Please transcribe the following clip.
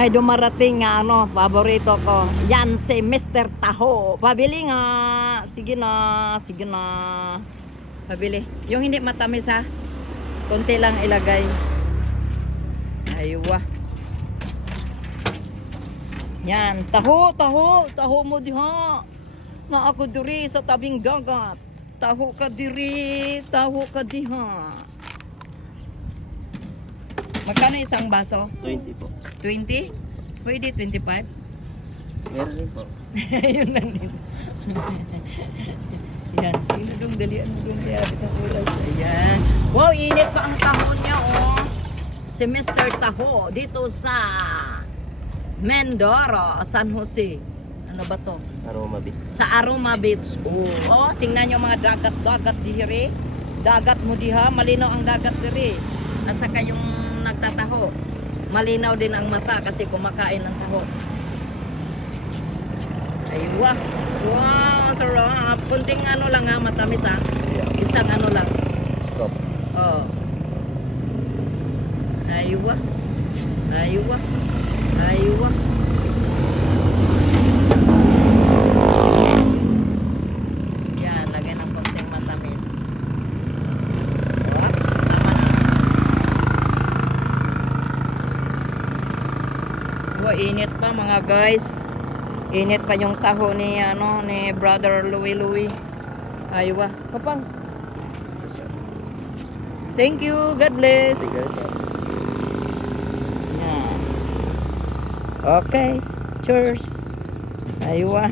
May dumarating nga ano, paborito ko. Yan si Mr. Taho. Pabili nga. Sige na, sige na. Pabili. Yung hindi matamis ha. Konti lang ilagay. Aywa. Yan, taho, taho. Taho mo diha. Na ako diri sa tabing dagat. Taho ka diri, taho ka diha. Magkano isang baso? 20 po. 20? Pwede 25? Meron din po. Yun lang din. Yan. Sino dong dalian mo dong kaya itong ulas? Ayan. Wow, init pa ang taho niya, oh. Si Mr. Taho dito sa Mindoro, San Jose. Ano ba to? Aroma Beach. Sa Aroma Beach. Oh, tingnan nyo mga dagat-dagat dihiri. Dagat mo diha, malinaw ang dagat diri. At saka yung nagtataho, malinaw din ang mata kasi kumakain ng taho. Aywa. Wow, sarap. Kunting ano lang ha, matamis ha. Isang ano lang. Scoop. Oh. Aywa. Aywa. Aywa. Yan, lagay ng konting matamis. Oh, tama na. Wow, init pa mga guys. Init pa yung taho ni ano ni Brother Louie. Aywa. Papang. Thank you. God bless. Yan. Okay. Cheers. Aywa.